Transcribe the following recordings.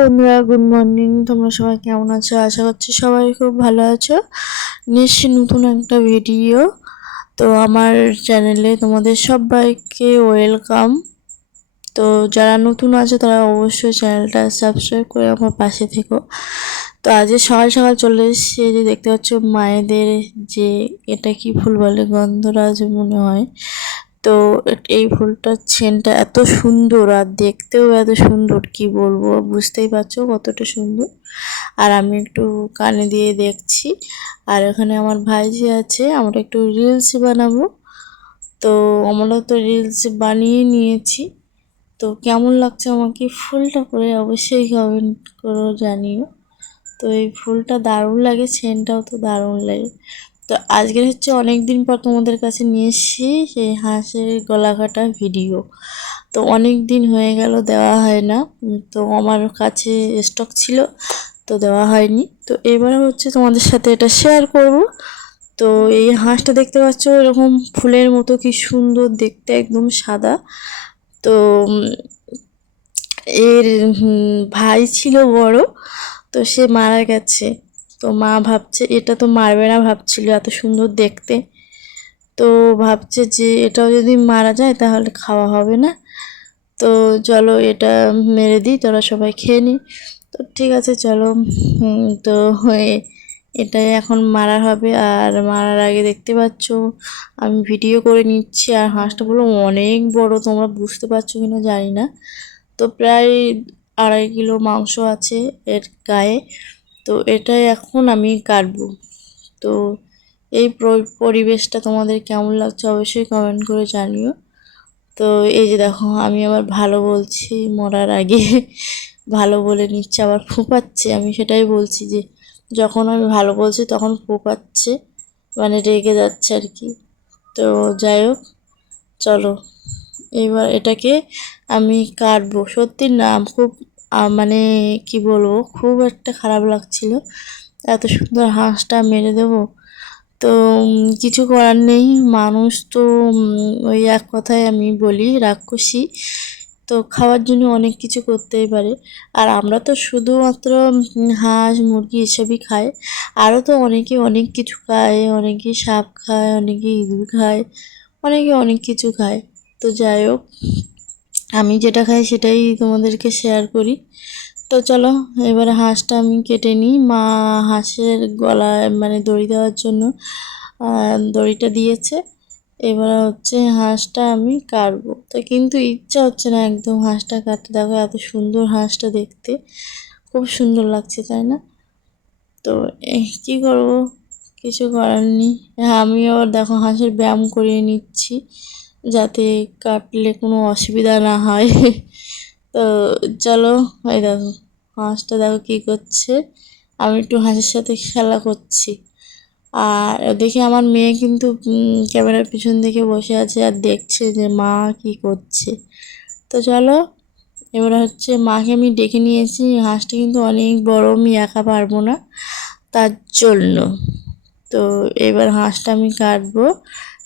বন্ধুরা, good morning. তোমরা সবাই কেমন আছো? আশা করছি সবাই খুব ভালো আছো। নিশ্চয়ই নতুন একটা ভিডিও। তো আমার চ্যানেলে তোমাদের সবাইকে ওয়েলকাম। তো যারা নতুন আছে তারা অবশ্যই চ্যানেলটা সাবস্ক্রাইব করে আমার পাশে থেকো। তো আজকে সকাল সকাল চলে এসেছি, যে দেখতে পাচ্ছ মায়েদের যে এটা কি ফুল বলে, গন্ধরাজ মনে হয়। তো এই ফুলটার ছেনটা এত সুন্দর আর দেখতেও এত সুন্দর, কি বলবো, বুঝতেই পারছো কতটা সুন্দর। আর আমি একটু কানে দিয়ে দেখছি। আর এখানে আমার ভাইজি আছে, আমরা একটু রিলস বানাবো। তো আমরা তো রিলস বানিয়ে নিয়েছি। তো কেমন লাগছে আমাকে ফুলটা করে অবশ্যই কমেন্ট করো, জানিও। তো এই ফুলটা দারুণ লাগে, সেন্টটাও তো দারুণ লাগে। তো আজকের হচ্ছে অনেক দিন পর তোমাদের কাছে নিয়ে এসেছি সেই হাঁসের গলা কাটা ভিডিও। তো অনেক দিন হয়ে গেল দেওয়া হয় না। তো আমার কাছে স্টক ছিল, তো দেওয়া হয়নি। তো এবারে হচ্ছে তোমাদের সাথে এটা শেয়ার করব। তো এই হাঁসটা দেখতে পাচ্ছ এরকম ফুলের মতো, কি সুন্দর দেখতে, একদম সাদা। তো এর ভাই ছিল বড়, তো সে মারা গেছে। তো মা ভাবছে এটা তো মারবে না, ভাবছিল এত সুন্দর দেখতে। তো ভাবছে যে এটাও যদি মারা যায় তাহলে খাওয়া হবে না। তো চলো এটা মেরে দিই, তোরা সবাই খেয়ে নি। তো ঠিক আছে চলো। তো এটাই এখন মারা হবে। আর মারার আগে দেখতে পাচ্ছ আমি ভিডিও করে নিচ্ছি। আর হাঁসটা বলো অনেক বড়, তোমরা বুঝতে পারছো কিনা জানি না। তো প্রায় 2.5 কিলো মাংস আছে এর গায়ে। তো এটাই এখন আমি কাটবো। তো এই পরিবেশটা তোমাদের কেমন লাগছে অবশ্যই কমেন্ট করে জানিও। তো এই যে দেখো আমি আবার ভালো বলছি মরার আগে ভালো বলে নিচ্ছে, আবার ফুপাচ্ছে। আমি সেটাই বলছি যে যখন আমি ভালো বলছি তখন ফুপাচ্ছে, মানে রেগে যাচ্ছে আর কি। তো যাই হোক, চলো এবার এটাকে আমি কাটবো। সত্যি না, খুব মানে কি বলবো, খুব একটা খারাপ লাগছিল। এত সুন্দর হাঁসটা মেরে দেবো। তো কিছু করার নেই, মানুষ তো ওই এক কথায় আমি বলি রাক্ষসী। তো খাওয়ার জন্য অনেক কিছু করতেই পারে। আর আমরা তো শুধুমাত্র হাঁস মুরগি এসবই খাই। আরও তো অনেকে অনেক কিছু খায়, অনেকে সাপ খায়, অনেকে ইঁদুর খায়, অনেকে অনেক কিছু খায়। তো যাই হোক, আমি যেটা খাই সেটাই তোমাদেরকে শেয়ার করি। তো চলো এবারে হাঁসটা আমি কেটে নিই। মা হাঁসের গলায় মানে দড়ি দেওয়ার জন্য দড়িটা দিয়েছে। এবার হচ্ছে হাঁসটা আমি কাটবো। তো কিন্তু ইচ্ছা হচ্ছে না একদম হাঁসটা কাটতে। দেখো এত সুন্দর হাঁসটা দেখতে, খুব সুন্দর লাগছে, তাই না? তো কি করব, কিছু করার নেই। হ্যাঁ, আমিও দেখো হাঁসের ব্যায়াম করিয়ে নিচ্ছি, যাতে কাটলে কোনো অসুবিধা না হয় তো চলো, এই দেখো হাঁসটা দেখো কী করছে। আমি একটু হাঁসের সাথে খেলা করছি। আর দেখি আমার মেয়ে কিন্তু ক্যামেরার পিছন দিকে বসে আছে আর দেখছে যে মা কি করছে। তো চলো এবার হচ্ছে মাকে আমি ডেকে নিয়েছি। হাঁসটা কিন্তু অনেক বড়, আমি একা পারবো না, তার জন্য। তো এবার হাঁসটা আমি কাটবো।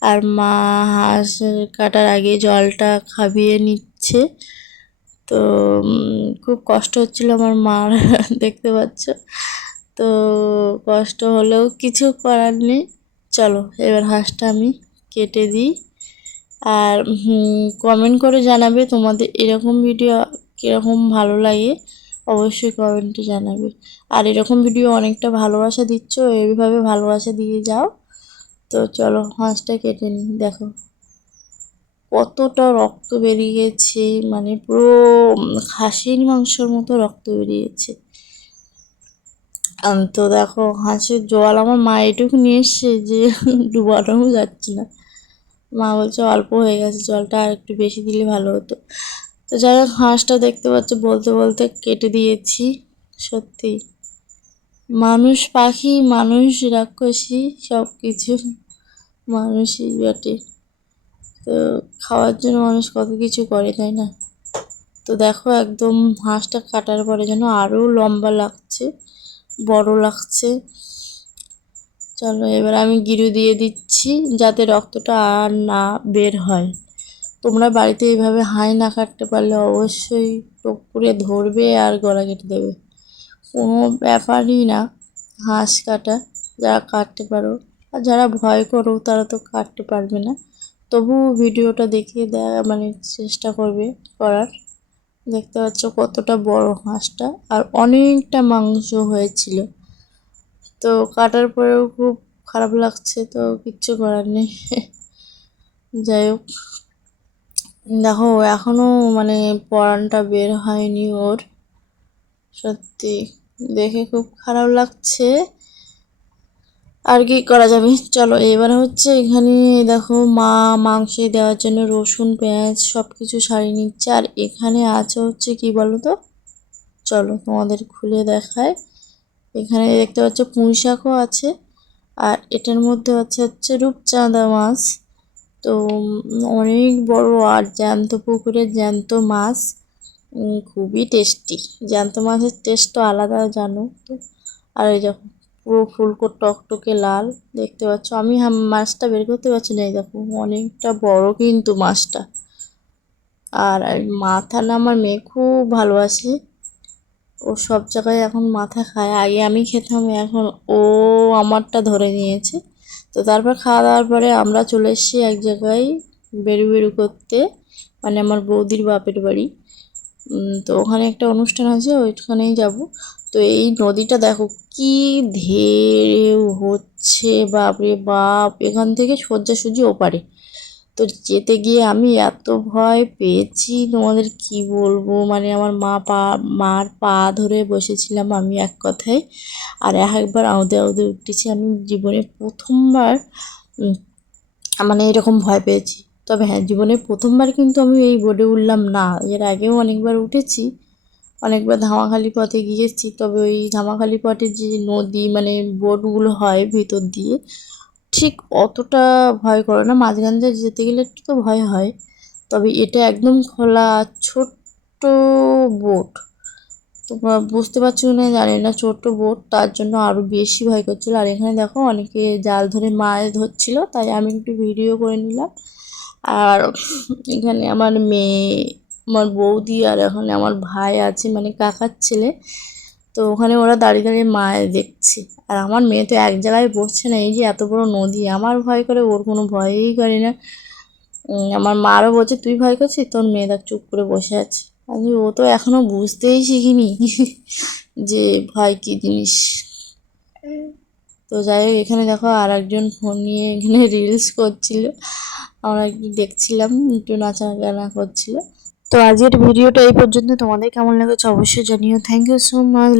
আর মা হাঁস কাটার আগে জলটা খাবিয়ে নিচ্ছে। তো খুব কষ্ট হচ্ছিল আমার মার দেখতে পাচ্ছ। তো কষ্ট হলেও কিছু করার নেই। চলো এবার হাঁসটা আমি কেটে দিই। আর কমেন্ট করে জানাবে তোমাদের এরকম ভিডিও কীরকম ভালো লাগে, অবশ্যই কমেন্টে জানাবে। আর এরকম ভিডিও অনেকটা ভালোবাসা দিচ্ছ, এইভাবে ভালোবাসা দিয়ে যাও। তো চলো হাঁসটা কেটে নিই। দেখো কতটা রক্ত বেরিয়েছে, মানে পুরো খাসির মাংসের মতো রক্ত বেরিয়েছে। তো দেখো হাঁসের জল আমার মা এটুকু নিয়ে এসছে যে ডুবানোও যাচ্ছে না। মা বলছে অল্প হয়ে গেছে, জলটা আর একটু বেশি দিলে ভালো হতো। তো যাই হোক হাঁসটা দেখতে পাচ্ছ বলতে বলতে কেটে দিয়েছি। সত্যি মানুষ পাখি, মানুষ রাক্ষসী, সব কিছু মানুষই বটে। তো খাওয়ার জন্য মানুষ কত কিছু করে, তাই না? তো দেখো একদম হাঁসটা কাটার পরে যেন আরও লম্বা লাগছে, বড় লাগছে। চলো এবার আমি গিরু দিয়ে দিচ্ছি যাতে রক্তটা আর না বের হয়। তোমরা বাড়িতে এইভাবে হাঁস না কাটতে পারলে অবশ্যই টক করে ধরবে আর গলা কেটে দেবে। কোনো ব্যাপারই না হাঁস কাটা, যারা কাটতে পারো। আর যারা ভয় করো তারা তো কাটতে পারবে না, তবু ভিডিওটা দেখে মানে চেষ্টা করবে করার। দেখতে পাচ্ছ কতটা বড় হাঁসটা, আর অনেকটা মাংস হয়েছিল। তো কাটার পরেও খুব খারাপ লাগছে, তো কিচ্ছু করার নেই। যাই হোক, দেখো এখনো মানে পরানটা বের হয়নি ওর। সত্যি দেখে খুব খারাপ লাগছে, আর কি করা যাবে। চলো এবার হচ্ছে এখানে দেখো মা মাংসে দেওয়ার জন্য রসুন পেঁয়াজ সব কিছু সারিয়ে নিচ্ছে। আর এখানে আছে হচ্ছে কি বলো তো, চলো তোমাদের খুলে দেখায়। এখানে দেখতে পাচ্ছ পুঁই শাকও আছে, আর এটার মধ্যে হচ্ছে রূপচাঁদা মাছ। তো অনেক বড় আর জ্যান্ত পুকুরের জ্যান্ত মাছ, খুবই টেস্টি। জ্যান্ত মাছের টেস্ট তো আলাদা, জানো তো। আর এই দেখো পুরো ফুলকো টকটকে লাল, দেখতে পাচ্ছ। আমি মাছটা বের করতে পারছি না, এই দেখো অনেকটা বড় কিন্তু মাছটা। আর মাথা না আমার মেয়ে খুব ভালোবাসে, ও সব জায়গায় এখন মাথা খায়। আগে আমি খেতাম, এখন ও আমারটা ধরে নিয়েছে। তো তারপর খাওয়া দাওয়ার পরে আমরা চলে এসেছি এক জায়গায় বেরু বেরু করতে, মানে আমার বৌদির বাপের বাড়ি। তো ওখানে একটা অনুষ্ঠান আছে, ওইখানেই যাব। তো এই নদীটা দেখো কি ঢেউ হচ্ছে, বাপরে বাপ, এখান থেকে সোজাসুজি ওপারে। তো যেতে গিয়ে আমি এত ভয় পেয়েছি তোমাদের কি বলবো, মানে আমার মার পা ধরে বসেছিলাম আমি এক কথায়। আর একবার আউদে আউদে উঠেছি। আমি জীবনে প্রথমবার মানে এরকম ভয় পেয়েছি। তবে হ্যাঁ, জীবনে প্রথমবার কিন্তু আমি এই বোটে উঠলাম না, এর আগেও অনেকবার উঠেছি, অনেকবার ধামাখালি পথে গিয়েছি। তবে ওই ধামাখালি পথে যে নদী মানে বোটগুলো হয় ভিতর দিয়ে, ঠিক অতটা ভয় করে না। মাঝখান দিয়ে যেতে গেলে একটু তো ভয় হয়, তবে এটা একদম খোলা ছোট্ট বোট। তোমরা বুঝতে পারছো না জানি না, ছোট্ট বোট, তার জন্য আরও বেশি ভয় করছিলো। আর এখানে দেখো অনেকে জাল ধরে মাছ ধরছিল, তাই আমি একটু ভিডিও করে নিলাম। আর এখানে আমার মেয়ে, আমার বৌদি, আর এখানে আমার ভাই আছে মানে কাকার ছেলে। তো ওখানে ওরা দাঁড়িয়ে দাঁড়িয়ে মাছ দেখছে। আর আমার মেয়ে তো এক জায়গায় বসছে না, এই যে এত বড় নদী, আমার ভয় করে, ওর কোনো ভয়ই করে না। আমার মারও বলছে তুই ভয় করছিস, তোর মেয়ে দেখ চুপ করে বসে আছে। আমি ও তো এখনো বুঝতেই শিখিনি যে ভয় কি জিনিস। তো যাই হোক, এখানে দেখো আর একজন ফোন নিয়ে এখানে রিলস করছিল, আমরা একটু দেখছিলাম, একটু নাচা গানা করছিল। তো আজকের ভিডিওটা এই পর্যন্ত, তোমাদের কেমন লেগেছে অবশ্যই জানিও। Thank you so much.